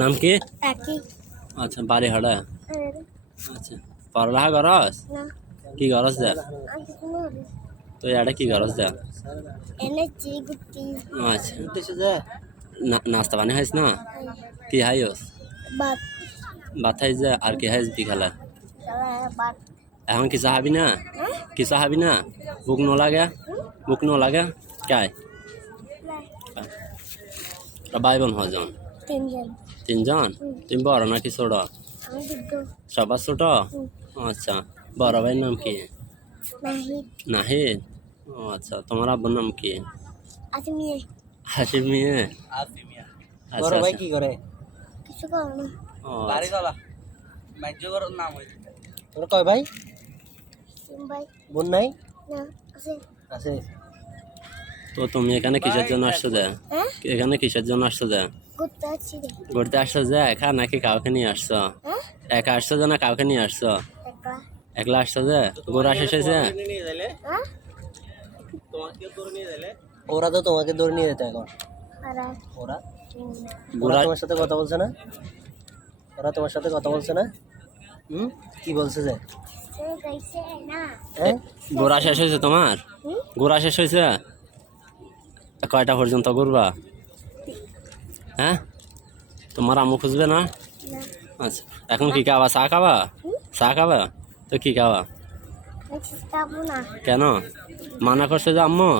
নাম কি? একই আচ্ছা বাড়ি হাড়া। আচ্ছা পড়ালেখা করস? না কি করস দে? আজ কোনো তো এটা কি করস দে? এনেছি গুটি আচ্ছা নাস্তা পানি খাইস না? কি খাইস? বাত ভাত খাইস যে আর কি খাইস বিকালে? বাত এখন কিছু খাবি না? কিছু খাবি না? ভুক ন লাগে? ভুক ন লাগে? কাই ভাই বোন হজন? তিনজন তিনজন? তুমি বড় নাকি ছোট? আমি দিদ্দ সবার ছোট? আচ্ছা বড় ভাইয়ের নাম কি? নাহি নাহিদ। ও আচ্ছা তোমার আব্বুর নাম কি? আজ মেয়ে হাসিম মিয়া। বড় ভাই কি করে? কিছু করো না ও বাড়ি আচ্ছা। চলা মাইজগর নাম হইছে তোর কয় ভাই? ভাই বোন নাই? না আছে আছে। তো তুমি এখানে কিসের জন্য আসছো যে? হ্যাঁ এখানে কিসের জন্য আসছো যে? ঘুরতে আসছি রে ঘুরতে আসছো যে একা নাকি কাউকে নিয়ে আসছো? হ্যাঁ একা আসছো যে না কাউকে নিয়ে আসছো? একলা একলা আসছো যে? ঘোরা শেষ হয়েছে? নিয়ে যাইলে হ্যাঁ তোমাকে ধরে নিয়ে যাইলে ওরা তো তোমাকে ধরে নিয়ে যেত এখন। আর ওরা ঘোরা তোমার সাথে কথা বলছে না? ওরা তোমার সাথে কথা বলছে না? কি বলছে যে? সে গাইছে না হ্যাঁ ঘোরা শেষ হয়েছে তোমার? ঘোরা শেষ হয়েছে? কয়টা পর্যন্ত ঘুরবা? হ্যাঁ তোমার আম্মু খুঁজবে না? না আচ্ছা এখন কি খাবা? চা খাবা? চা খাবা? তো কি খাবা? খাবো না কেন মানা করছে যে আম্মু?